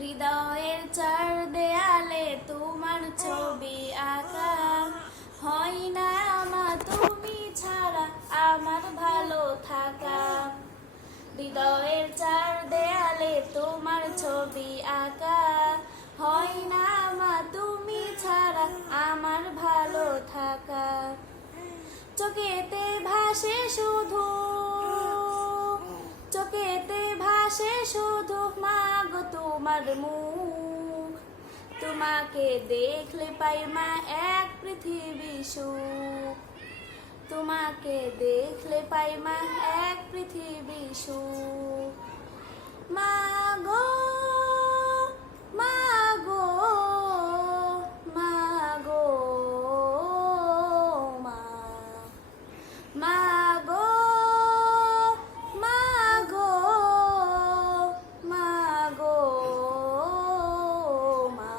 হৃদয়ের চার দেয়ালে তোমার ছবি আঁকা, হয় না আমার তুমি ছাড়া আমার ভালো থাকা। হৃদয়ের চার দেয়ালে তোমার ছবি আঁকা, হয় না আমার তুমি ছাড়া আমার ভালো থাকা। চোখেতে ভাসে শুধু, চোখেতে ভাসে শুধু মাগো তোমার মুখ, তোমাকে দেখলে পাই মা এক পৃথিবী সুখ, তোমাকে দেখলে পাই মা এক পৃথিবী সুখ। মাগো মাগো মাগো মা, মাগো মাগো মাগো মা।